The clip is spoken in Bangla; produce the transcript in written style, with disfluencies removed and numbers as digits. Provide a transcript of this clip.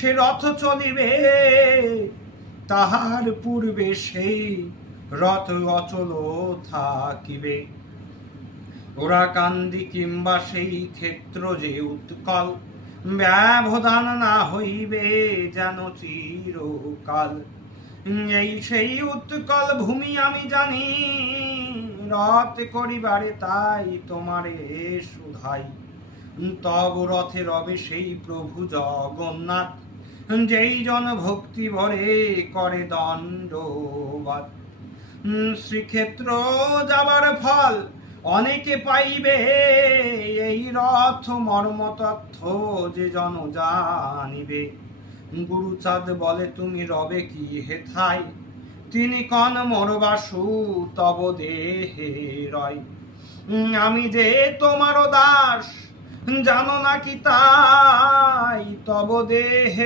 সে রথ চলিবে, তাহার পূর্বে সেই রথ অচল থাকিবে। ওরা কান্দি কিংবা সেই ক্ষেত্র যে উৎকল, ব্যবধান না হইবে যেন চিরকাল। এই সেই উৎকল ভূমি আমি জানি, রথ করিবারে তাই তোমারে শুধাই। তব রথে রবে সেই প্রভু জগন্নাথ, যেই জন ভক্তি ভরে করে দণ্ডবাদ। শ্রীক্ষেত্র যাবার ফল অনেকে পাইবে, এই রথ মর্ম তথ্য যে জন জানিবে। গুরুচাঁদ বলে তুমি রবে কি হেথায়, তিনি কন মোর বাসু তব দেহে রয়। আমি যে তোমার দাস, জানো নাকি তাই, তব দেহে